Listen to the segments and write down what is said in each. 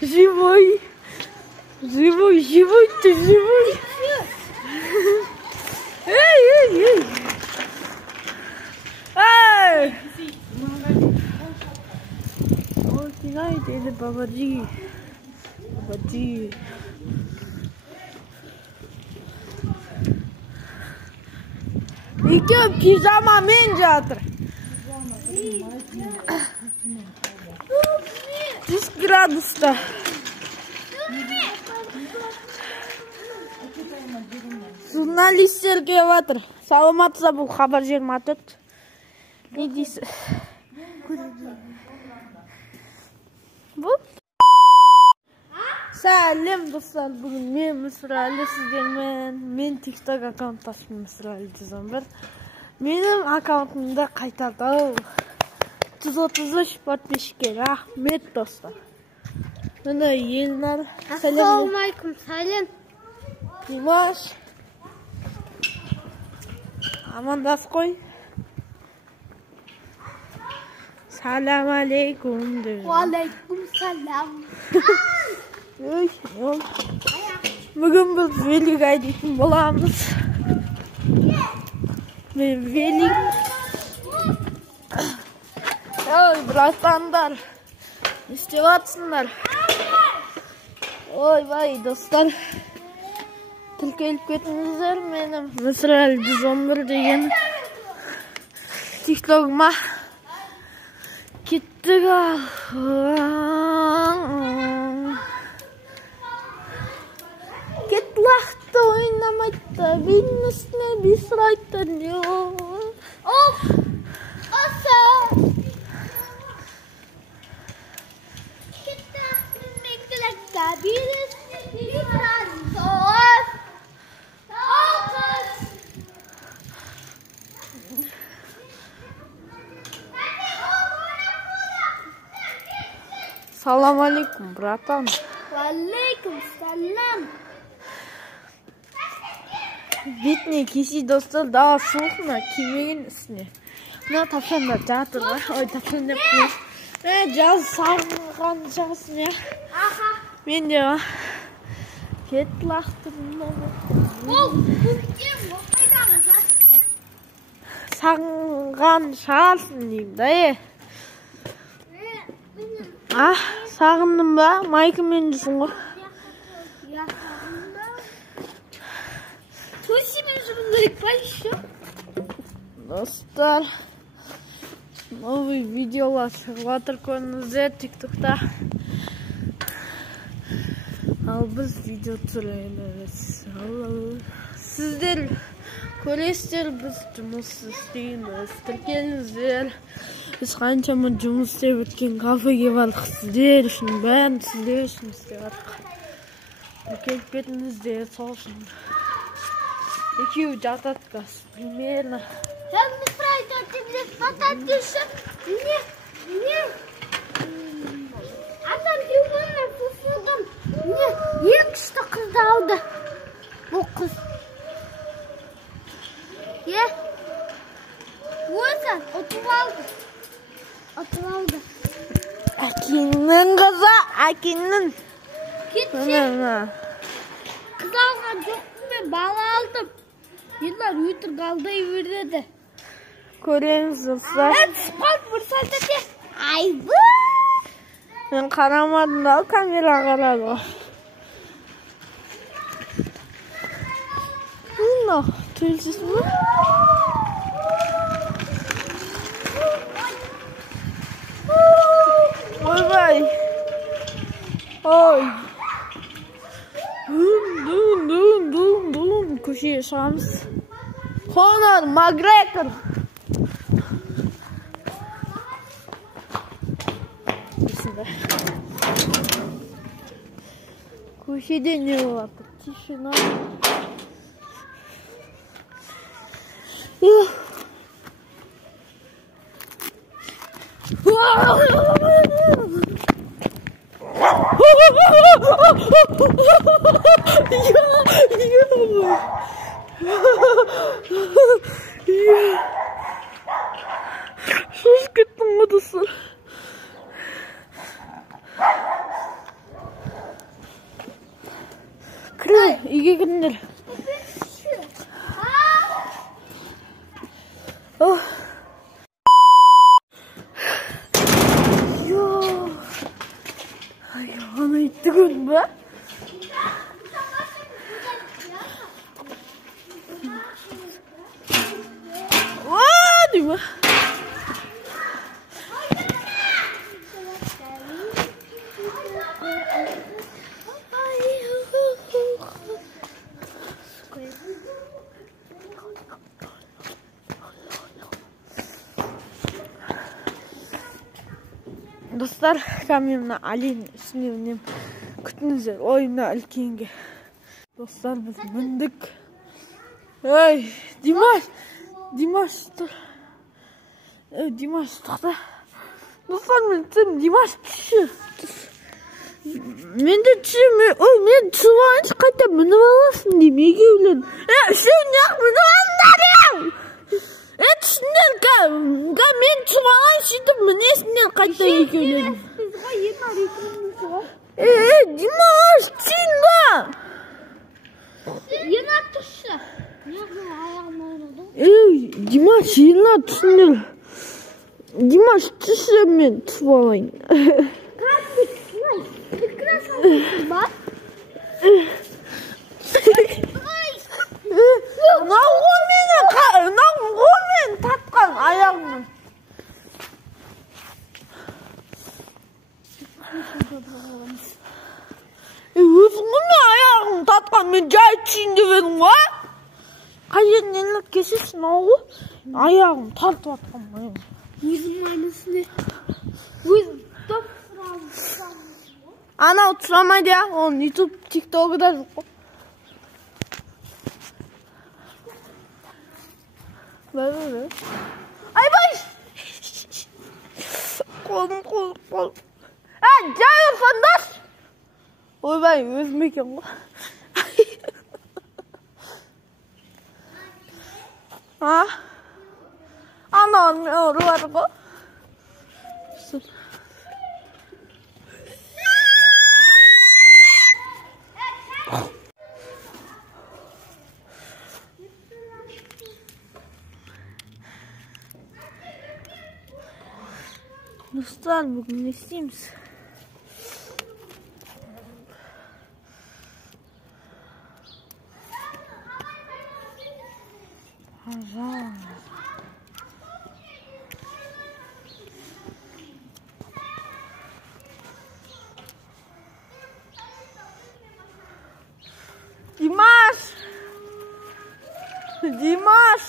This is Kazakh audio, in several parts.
Живой! Живой, живой, ты живой! Эй, эй, эй! Эй! Ой, знаете, это бабаджи. Бабаджи. İki pijama men жатыр. 100 градуста. Журналисттер келіп жатыр. Саламатсыздар, бұл хабар 24. Не дейсіз? Бұл? Сәлем достар, бүгін мен Мысырәлі сіздермен. Мен TikTok аккаунт ашып Мысырәлі 111. Менің аккаунтымда қайтады. 133 подписчикке рахмет достар. Міне Елнар. Ассалаумалейкум, сәлем. Димаш. Амандас қой. Салам алейкум. Уалейкум салам. Бүгін біз велик айдайтын боламыз. Мен велик. Ой, братандар. Не істеп жатсыңдар? Ой, достар. Тіркеліп кетіңіздер, менің Мысырәлі 111 деген TikTok'ыма. Кеттік ал. Кет лақты ойнамайды, бейдің үстіне бей сұрайды. Оп! Оса! Кет лақты мекілікті, бейдің үстіне бей сұрайды. Салам алейкум, братан. Уалейкум салам. Бетіне кесе достар, daha суық ма, кимеген үстіне. Мына тапшандар жатыр ғой. Ой, тапшан деп қойып. Жаз сағынған жасын, мен де ға. Кет лақты сағынған шығарсын деймін да, сағындым ба? Майкымен жүрсің ғой. Төсімен жүргім керек па еще? Достар, новый видеолар шығып жатыр көріңіздер TikTok'та. Ал біз видео түсіреміз. Сіздер көресіздер, біз жұмыс істейміз. Тіркеліңіздер. Біз қаншама жұмыс істеп өткен кафеге бардық. Сіздер үшін, бәрін сіздер үшін істеп жатырмыз. Тіркеліп кетіңіздер, сол үшін. Екеуі жатады газ, примерно. Я не пройду, ты мне спасать еще. Не. Адам диванна фуфудum. Не, екішті қызды алды. Бұл қыз. Өзі, отып алды. Әкеңнің қызы, әкеңнің. Кетші. Қыз алған жоқпын, мен бала алдым. Елдар өтір қалдай өрдеді. Көреміз достар. Түсіп қалды бір сәлдете. Айбы! Мен қарамадым да, камера қарады. Төлсіз мұ? Ойбай! Ой! Дум, көшеге шығамыз. Конор Макгрегор! Көшеде не болады? Тишина. Sus gittin odası. Kırı, iyi günler. Oh. Yo. Ay, ana itti gün be. Aa, değil mi? Dostlar, kamyonla Ali'nin üstüne kütünüzler oyuna ilkenge. Dostlar biz bindik. Hey Dimash dur. Dimash to'xta. Dostlar men Dimash tushi. Men de tushim, men tushib qayta minib olasan deb nega o'yladim. Shundoq minib oldim. Tushundan men tushib olay shundoq minesinden qayta o'yladim. Dimash tushunma. Yana tushdi. Dimash yana tushdi. Dimash tushsa men tushib olayin. Nağmen tatkan ayağımı. Özümün ayağımı tatkan ben cay içinde verin var. Kayın neler kesesin oğlu. Ayağımı tatlı atkan ayağımı. Yüzümün aynısını. Ana oturamaydı ya. Onun YouTube, TikTok'u da yok. Böyle. Ay baş. Kolum. Ha, canım fandaş. Oy ben özmek yok. Ha? Ana onu var bu. Dostlar bugün ne isteyimiz? Hazal. Dimash.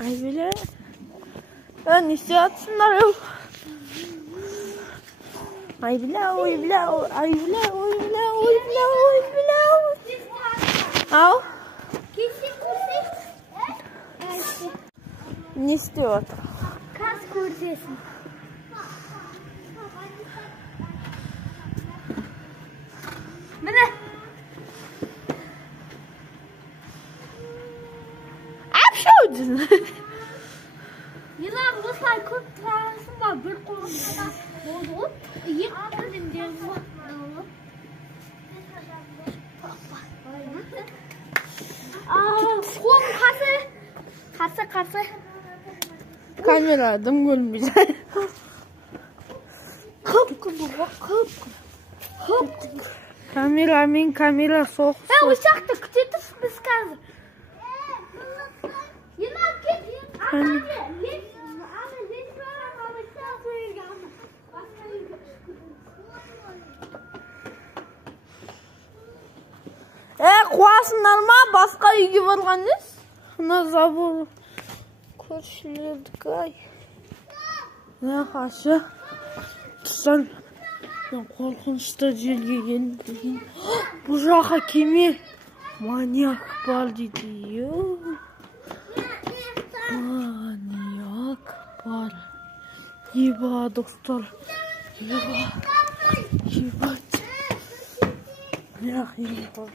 Ay bile. Ben istiyatsınlar yok. Ay bile. Al. Ne istiyor? Kas kurdesin. Mana. Apşoydun. Yılan dostlar kurt tarlasın var. Bir kolumda oldu. İyi anladım diyorum. Kolum kası. Kamera adım gülmeyecek. Kamera soğuk. Uçakta küçük biz kaldı. Yılan git. Qo'yasınlar mı? Başka uyga borgansiz? Ana zabur. Ko'rishildik ay. Ne haşa. Sen qo'rqinchda jelga keldim. Bu yoqqa kelmay manyak bor dedi. Еба, достар. Еба. Ебать. Ях, еба.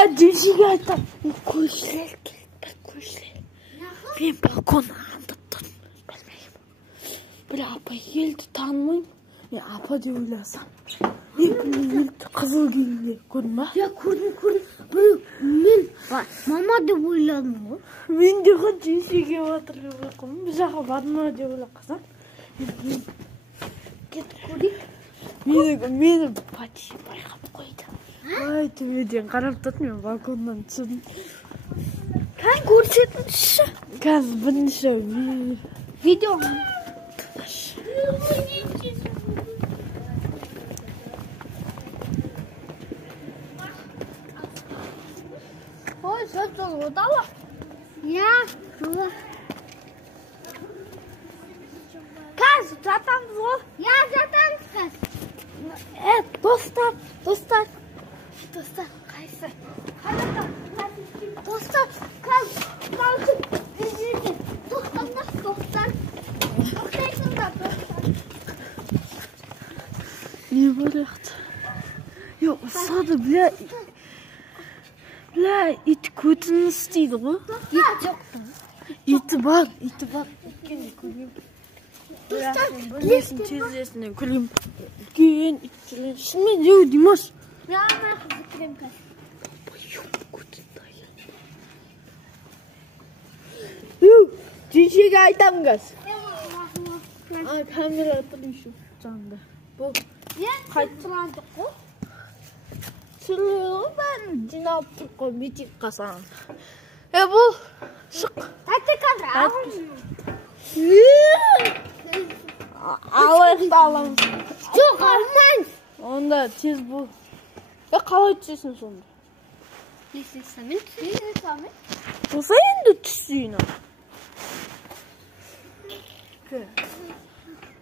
Дүйшеге айтам. Көршілер келді, бір көршілер. Мен балконнан аңдып тұрдым. Білмеймін. Бір апа келді, танымаймын. Мен апа деп ойласам. Мен қызыл киімде көрдің ба? Я көрдім. Мен мама деп ойладым ғой. Мен де Дүйшеге батыр деп ойлақым. Бір жаққа бардым ма деп ойлақсам. Кет көрейік. Мені пати байқап қойды. Ай, төбеден қарап тұрдым, мен балконнан түсірдім. Қан көрсетіңізші. Қазір бірінші Видео. Ой, жол оталы. Я, жолы. Қазір жатамыз ғой. Я, жатамыз қазір. Достар. Достар, қайсы? Достар, қазір қалжып біз жерде. Тоқтаңдар. Тоқтайсыңдар, достар. Не барақты? Йо, ұсады, бля, ит көтін істейді ғой? Ит жоқ. Иті бар. Өткенде көрейін. Білмесін тезесінен көрейін. Үлкен ит жүрген. Шынымен деу, Димаш. Я ана қызы крем қазір. Дүйшеге айтам қаз. Камера тұрышу жанында. Бұл Қайтсыландық қой. сүрлеуі бәрін жиналып тұрып қой, митинг қасаңыз. Бұл шық. Тәтті қазір ағым. Алайықты аламыз. Жоқ, алмайын. Онда тез бұл. Қалай түсесің сонда? Лесесамен түсесамен. Болса енді түсейін.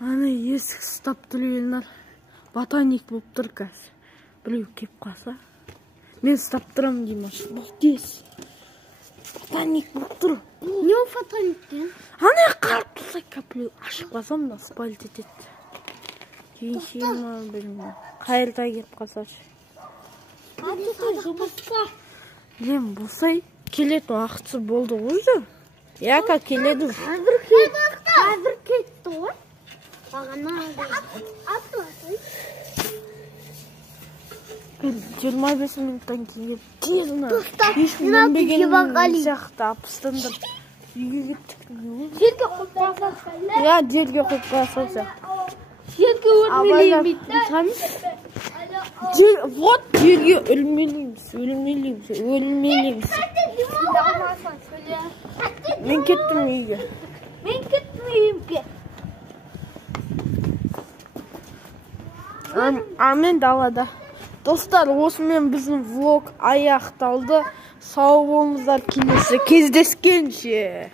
Ана есік ұстап тұрғандар. Ботаник болып тұр қазір. Біреу кеп қалса. Мен ұстап тұрам Димаш. Бұл тез. Ботаник болып тұр. Не ол фотониктен? Ана қарып тұрсай кәпілеу. Ашып қалсам да спальт етеді. Кейін ма білмеймін. Қайырда кеп қалсашы. Жұмысқа. Білем, болсай келетін уақытсы болды ғой. Яка келеді. Қазір кетті ғой. Бағана атыласың. 25 минуттан кейін тезін Достар, ешкім мен өнбеген Бекебағали. сияқты апыстандыр. Үйге кеттік. Жерге қойып қалсаң. Жерге қойып қалсаң. Жерге өрмелеймін. Вот жерге өлмелейміз. Мен кеттім үйге. Амен далада. Достар, осымен біздің влог аяқталды. Сау болыңыздар, келесі кездескенше.